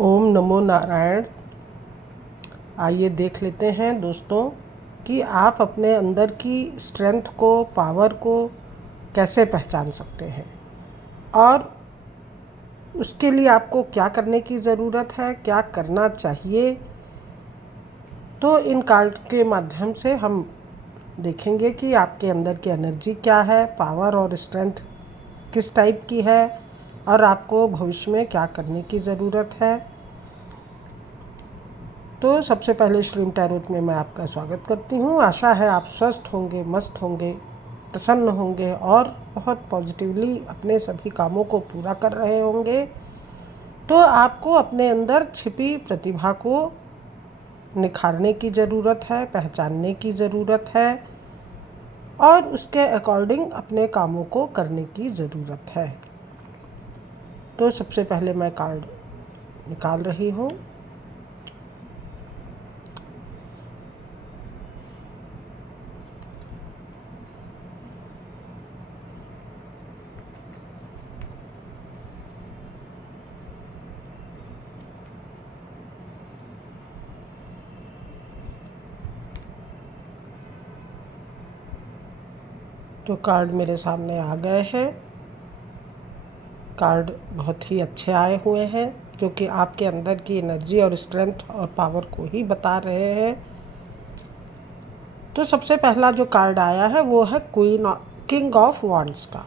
ओम नमो नारायण। आइए देख लेते हैं दोस्तों कि आप अपने अंदर की स्ट्रेंथ को, पावर को कैसे पहचान सकते हैं और उसके लिए आपको क्या करने की ज़रूरत है, क्या करना चाहिए। तो इन कार्ड के माध्यम से हम देखेंगे कि आपके अंदर की एनर्जी क्या है, पावर और स्ट्रेंथ किस टाइप की है और आपको भविष्य में क्या करने की ज़रूरत है। तो सबसे पहले श्रीम टैरोट में मैं आपका स्वागत करती हूँ। आशा है आप स्वस्थ होंगे, मस्त होंगे, प्रसन्न होंगे और बहुत पॉजिटिवली अपने सभी कामों को पूरा कर रहे होंगे। तो आपको अपने अंदर छिपी प्रतिभा को निखारने की ज़रूरत है, पहचानने की ज़रूरत है और उसके अकॉर्डिंग अपने कामों को करने की ज़रूरत है। तो सबसे पहले मैं कार्ड निकाल रही हूँ। तो कार्ड मेरे सामने आ गए हैं। कार्ड बहुत ही अच्छे आए हुए हैं जो कि आपके अंदर की एनर्जी और स्ट्रेंथ और पावर को ही बता रहे हैं। तो सबसे पहला जो कार्ड आया है वो है किंग ऑफ वांड्स का,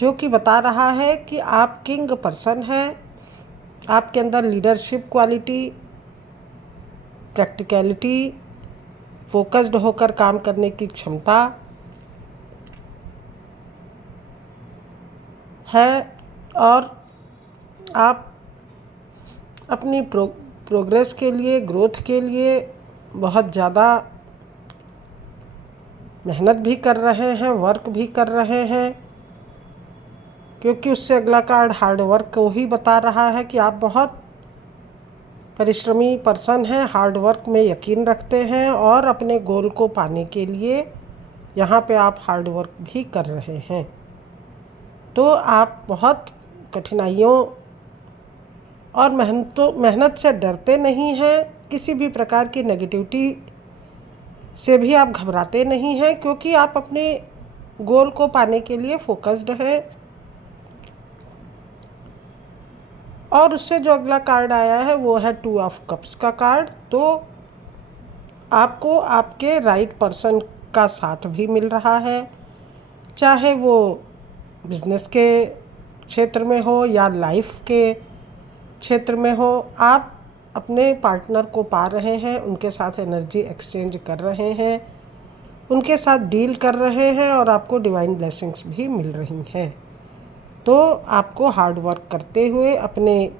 जो कि बता रहा है कि आप किंग पर्सन हैं। आपके अंदर लीडरशिप क्वालिटी, प्रैक्टिकलिटी, फोकस्ड होकर काम करने की क्षमता है और आप अपनी प्रोग्रेस के लिए, ग्रोथ के लिए बहुत ज़्यादा मेहनत भी कर रहे हैं, वर्क भी कर रहे हैं, क्योंकि उससे अगला कार्ड हार्ड वर्क को ही बता रहा है कि आप बहुत परिश्रमी पर्सन हैं, हार्ड वर्क में यकीन रखते हैं और अपने गोल को पाने के लिए यहाँ पे आप हार्ड वर्क भी कर रहे हैं। तो आप बहुत कठिनाइयों और मेहनत से डरते नहीं हैं। किसी भी प्रकार की नेगेटिविटी से भी आप घबराते नहीं हैं, क्योंकि आप अपने गोल को पाने के लिए फोकस्ड हैं। और उससे जो अगला कार्ड आया है वो है 2 ऑफ कप्स का कार्ड। तो आपको आपके राइट पर्सन का साथ भी मिल रहा है, चाहे वो बिजनेस के क्षेत्र में हो या लाइफ के क्षेत्र में हो। आप अपने पार्टनर को पा रहे हैं, उनके साथ एनर्जी एक्सचेंज कर रहे हैं, उनके साथ डील कर रहे हैं और आपको डिवाइन ब्लेसिंग्स भी मिल रही हैं। तो आपको हार्ड वर्क करते हुए, अपने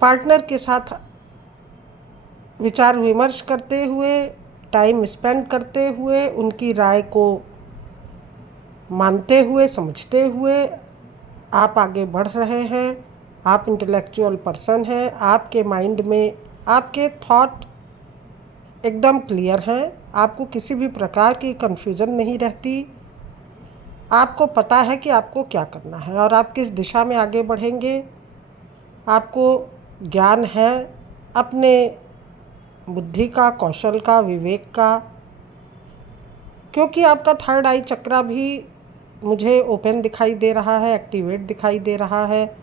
पार्टनर के साथ विचार विमर्श करते हुए, टाइम स्पेंड करते हुए, उनकी राय को मानते हुए, समझते हुए आप आगे बढ़ रहे हैं। आप इंटेलेक्चुअल पर्सन हैं। आपके माइंड में आपके थॉट एकदम क्लियर हैं। आपको किसी भी प्रकार की कन्फ्यूज़न नहीं रहती। आपको पता है कि आपको क्या करना है और आप किस दिशा में आगे बढ़ेंगे। आपको ज्ञान है अपने बुद्धि का, कौशल का, विवेक का, क्योंकि आपका थर्ड आई चक्रा भी मुझे ओपन दिखाई दे रहा है, एक्टिवेट दिखाई दे रहा है।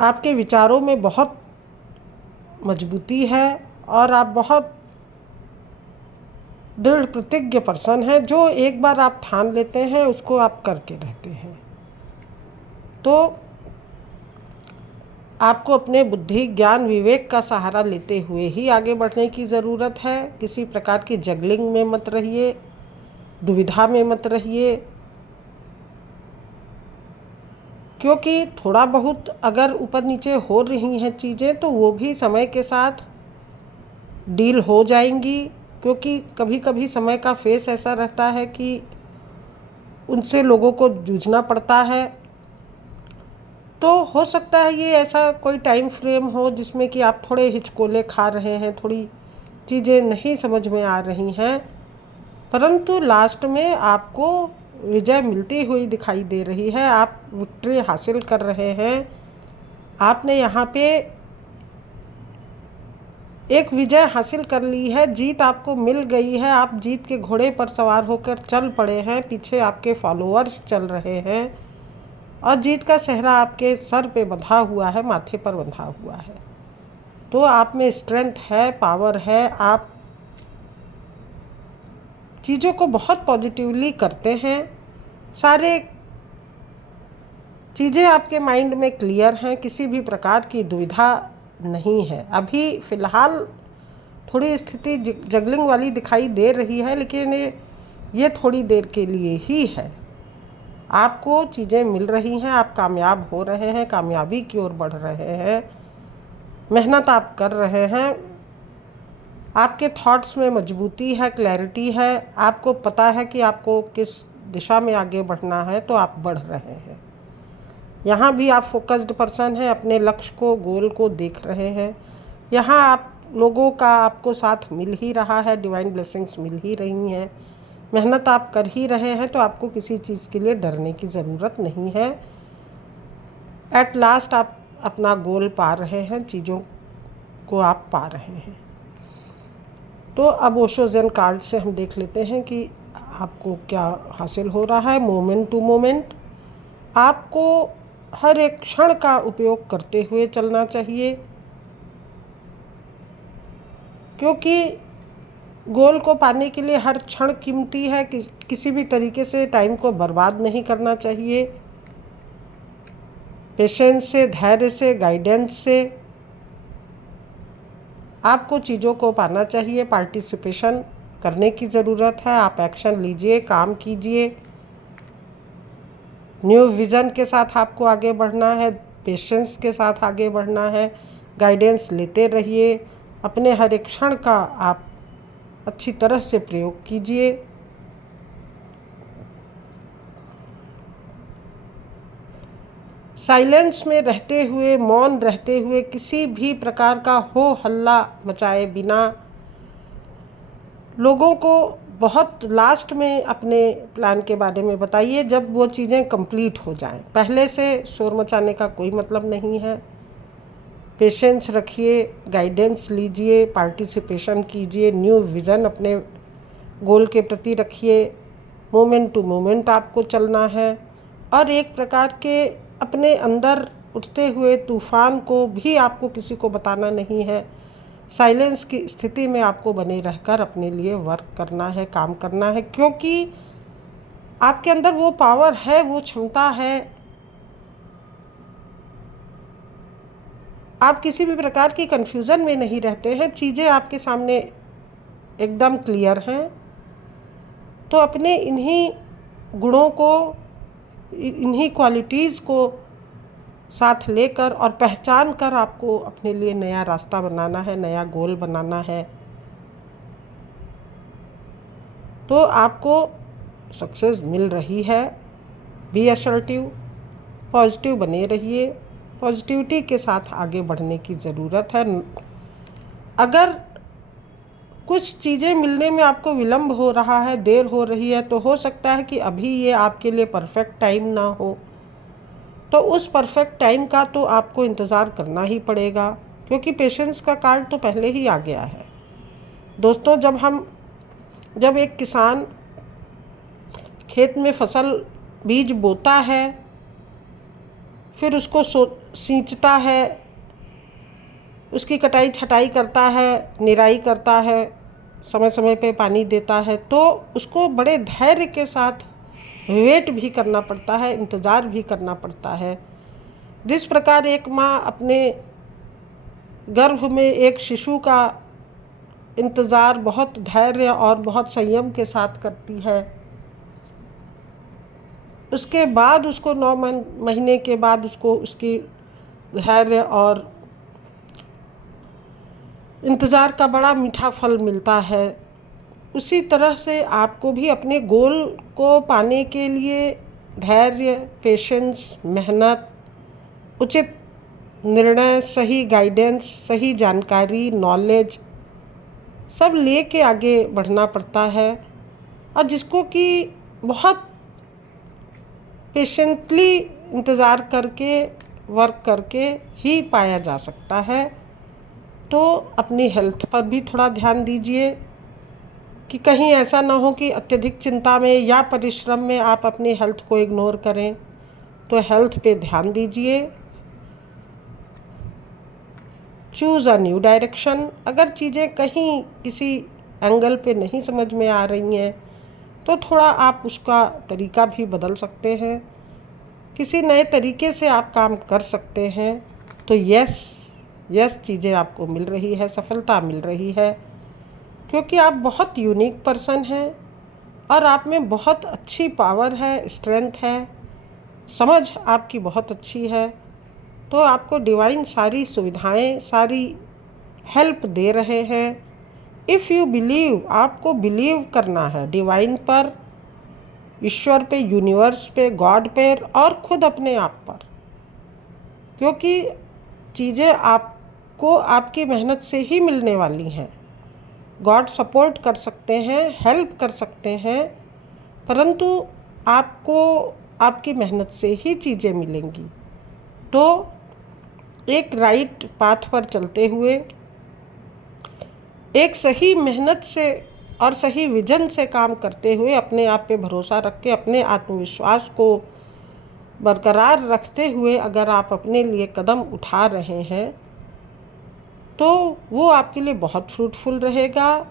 आपके विचारों में बहुत मजबूती है और आप बहुत दृढ़ प्रतिज्ञ पर्सन हैं। जो एक बार आप ठान लेते हैं उसको आप करके रहते हैं। तो आपको अपने बुद्धि, ज्ञान, विवेक का सहारा लेते हुए ही आगे बढ़ने की ज़रूरत है। किसी प्रकार की जगलिंग में मत रहिए, दुविधा में मत रहिए, क्योंकि थोड़ा बहुत अगर ऊपर नीचे हो रही हैं चीज़ें तो वो भी समय के साथ डील हो जाएंगी। क्योंकि कभी कभी समय का फेस ऐसा रहता है कि उनसे लोगों को जूझना पड़ता है। तो हो सकता है ये ऐसा कोई टाइम फ्रेम हो जिसमें कि आप थोड़े हिचकोले खा रहे हैं, थोड़ी चीज़ें नहीं समझ में आ रही हैं, परंतु लास्ट में आपको विजय मिलती हुई दिखाई दे रही है। आप विक्ट्री हासिल कर रहे हैं। आपने यहाँ पे एक विजय हासिल कर ली है, जीत आपको मिल गई है। आप जीत के घोड़े पर सवार होकर चल पड़े हैं। पीछे आपके फॉलोअर्स चल रहे हैं और जीत का सेहरा आपके सर पे बंधा हुआ है, माथे पर बंधा हुआ है। तो आप में स्ट्रेंथ है, पावर है। आप चीज़ों को बहुत पॉजिटिवली करते हैं। सारे चीज़ें आपके माइंड में क्लियर हैं, किसी भी प्रकार की दुविधा नहीं है। अभी फ़िलहाल थोड़ी स्थिति जगलिंग वाली दिखाई दे रही है, लेकिन ये थोड़ी देर के लिए ही है। आपको चीज़ें मिल रही हैं, आप कामयाब हो रहे हैं, कामयाबी की ओर बढ़ रहे हैं, मेहनत आप कर रहे हैं। आपके थॉट्स में मजबूती है, क्लैरिटी है। आपको पता है कि आपको किस दिशा में आगे बढ़ना है, तो आप बढ़ रहे हैं। यहाँ भी आप फोकस्ड पर्सन हैं, अपने लक्ष्य को, गोल को देख रहे हैं। यहाँ आप लोगों का आपको साथ मिल ही रहा है, डिवाइन ब्लेसिंग्स मिल ही रही हैं, मेहनत आप कर ही रहे हैं, तो आपको किसी चीज़ के लिए डरने की ज़रूरत नहीं है। एट लास्ट आप अपना गोल पा रहे हैं, चीज़ों को आप पा रहे हैं। तो अब ओशो ज़ेन कार्ड से हम देख लेते हैं कि आपको क्या हासिल हो रहा है। मोमेंट टू मोमेंट आपको हर एक क्षण का उपयोग करते हुए चलना चाहिए, क्योंकि गोल को पाने के लिए हर क्षण कीमती है। किसी भी तरीके से टाइम को बर्बाद नहीं करना चाहिए। पेशेंस से, धैर्य से, गाइडेंस से आपको चीज़ों को पाना चाहिए। पार्टिसिपेशन करने की ज़रूरत है। आप एक्शन लीजिए, काम कीजिए। न्यू विज़न के साथ आपको आगे बढ़ना है, पेशेंस के साथ आगे बढ़ना है। गाइडेंस लेते रहिए। अपने हर एक क्षण का आप अच्छी तरह से प्रयोग कीजिए। साइलेंस में रहते हुए, मौन रहते हुए, किसी भी प्रकार का हो हल्ला मचाए बिना लोगों को बहुत लास्ट में अपने प्लान के बारे में बताइए, जब वो चीज़ें कंप्लीट हो जाएं। पहले से शोर मचाने का कोई मतलब नहीं है। पेशेंस रखिए, गाइडेंस लीजिए, पार्टिसिपेशन कीजिए, न्यू विज़न अपने गोल के प्रति रखिए। मोमेंट टू मोमेंट आपको चलना है और एक प्रकार के अपने अंदर उठते हुए तूफान को भी आपको किसी को बताना नहीं है। साइलेंस की स्थिति में आपको बने रहकर अपने लिए वर्क करना है, काम करना है, क्योंकि आपके अंदर वो पावर है, वो क्षमता है। आप किसी भी प्रकार की कन्फ्यूज़न में नहीं रहते हैं। चीज़ें आपके सामने एकदम क्लियर हैं। तो अपने इन्हीं गुणों को, इन्हीं क्वालिटीज़ को साथ लेकर और पहचान कर आपको अपने लिए नया रास्ता बनाना है, नया गोल बनाना है। तो आपको सक्सेस मिल रही है। बी असर्टिव, पॉजिटिव बने रहिए। पॉजिटिविटी के साथ आगे बढ़ने की ज़रूरत है। अगर कुछ चीज़ें मिलने में आपको विलम्ब हो रहा है, देर हो रही है, तो हो सकता है कि अभी ये आपके लिए परफेक्ट टाइम ना हो। तो उस परफेक्ट टाइम का तो आपको इंतज़ार करना ही पड़ेगा, क्योंकि पेशेंस का कार्ड तो पहले ही आ गया है। दोस्तों, जब एक किसान खेत में फसल बीज बोता है, फिर उसको सींचता है, उसकी कटाई छटाई करता है, निराई करता है, समय समय पे पानी देता है, तो उसको बड़े धैर्य के साथ वेट भी करना पड़ता है, इंतज़ार भी करना पड़ता है। जिस प्रकार एक माँ अपने गर्भ में एक शिशु का इंतज़ार बहुत धैर्य और बहुत संयम के साथ करती है, उसके बाद उसको 9 महीने के बाद उसको उसकी धैर्य और इंतज़ार का बड़ा मीठा फल मिलता है, उसी तरह से आपको भी अपने गोल को पाने के लिए धैर्य, पेशेंस, मेहनत, उचित निर्णय, सही गाइडेंस, सही जानकारी, नॉलेज सब लेके आगे बढ़ना पड़ता है। और जिसको कि बहुत पेशेंटली इंतज़ार करके वर्क करके ही पाया जा सकता है। तो अपनी हेल्थ पर भी थोड़ा ध्यान दीजिए कि कहीं ऐसा ना हो कि अत्यधिक चिंता में या परिश्रम में आप अपनी हेल्थ को इग्नोर करें। तो हेल्थ पे ध्यान दीजिए। Choose a new direction. अगर चीज़ें कहीं किसी एंगल पे नहीं समझ में आ रही हैं तो थोड़ा आप उसका तरीका भी बदल सकते हैं, किसी नए तरीके से आप काम कर सकते हैं। तो यस चीज़ें आपको मिल रही है, सफलता मिल रही है, क्योंकि आप बहुत यूनिक पर्सन हैं और आप में बहुत अच्छी पावर है, स्ट्रेंथ है, समझ आपकी बहुत अच्छी है। तो आपको डिवाइन सारी सुविधाएं, सारी हेल्प दे रहे हैं। इफ़ यू बिलीव, आपको बिलीव करना है डिवाइन पर, ईश्वर पे, यूनिवर्स पे, गॉड पे और खुद अपने आप पर, क्योंकि चीज़ें आपको आपकी मेहनत से ही मिलने वाली हैं। गॉड सपोर्ट कर सकते हैं, हेल्प कर सकते हैं, परंतु आपको आपकी मेहनत से ही चीज़ें मिलेंगी। तो एक राइट पाथ पर चलते हुए, एक सही मेहनत से और सही विजन से काम करते हुए, अपने आप पे भरोसा रख के, अपने आत्मविश्वास को बरकरार रखते हुए अगर आप अपने लिए कदम उठा रहे हैं तो वो आपके लिए बहुत फ्रूटफुल रहेगा।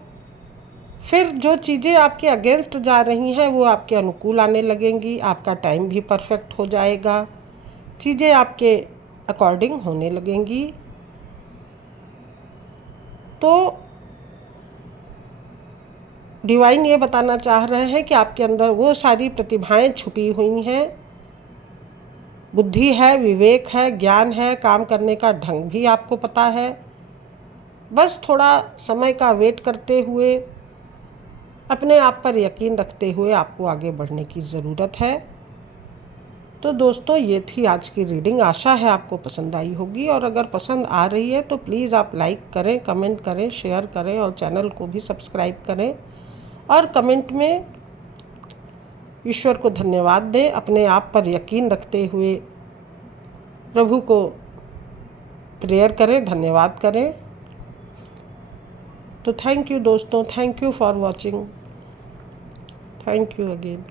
फिर जो चीज़ें आपके अगेंस्ट जा रही हैं वो आपके अनुकूल आने लगेंगी, आपका टाइम भी परफेक्ट हो जाएगा, चीज़ें आपके अकॉर्डिंग होने लगेंगी। तो डिवाइन ये बताना चाह रहे हैं कि आपके अंदर वो सारी प्रतिभाएं छुपी हुई हैं, बुद्धि है, विवेक है, ज्ञान है, काम करने का ढंग भी आपको पता है। बस थोड़ा समय का वेट करते हुए, अपने आप पर यकीन रखते हुए आपको आगे बढ़ने की ज़रूरत है। तो दोस्तों, ये थी आज की रीडिंग। आशा है आपको पसंद आई होगी, और अगर पसंद आ रही है तो प्लीज़ आप लाइक करें, कमेंट करें, शेयर करें और चैनल को भी सब्सक्राइब करें। और कमेंट में ईश्वर को धन्यवाद दें, अपने आप पर यकीन रखते हुए प्रभु को प्रेयर करें, धन्यवाद करें। तो थैंक यू दोस्तों, thank you for watching, thank you again.